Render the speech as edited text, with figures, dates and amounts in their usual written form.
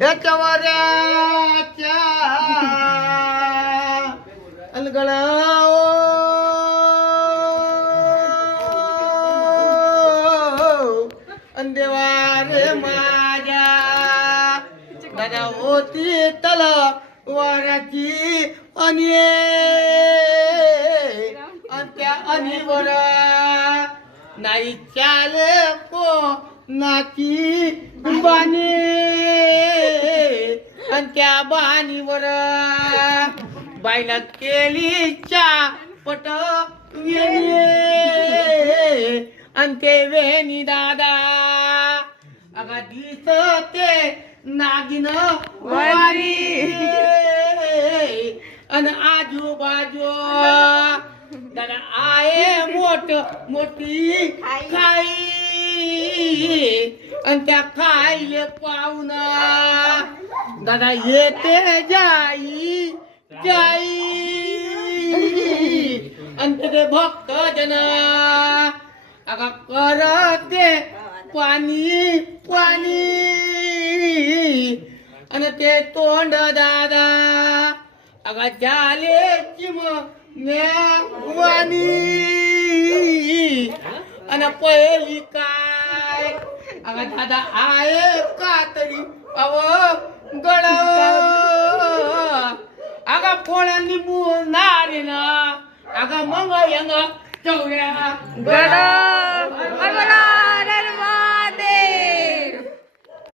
याच्यावरच्या अलगळा अंदेवा रे माझ्या दादा होती तल वाराची आणि त्या अनिवर नाही चाले को नाची बाणी आणि त्या बाणीवर बाईला केली चा पट वेणी आणि ते वेणी दादा अगा दिसते नागिन वाणी आणि आजूबाजू दादा आहे मोठी खाई आणि त्या खाईले पाहुण दादा येते जाई आणि ते भक्त जन अगा करते पाणी आणि ते तोंड दादा अगा झाले चिम वाणी आणि पहिली काय अगा दादा आहे का तरी अव गड अगा पोळा निंबू नारिन अगा मग यंग चौऱ्या गड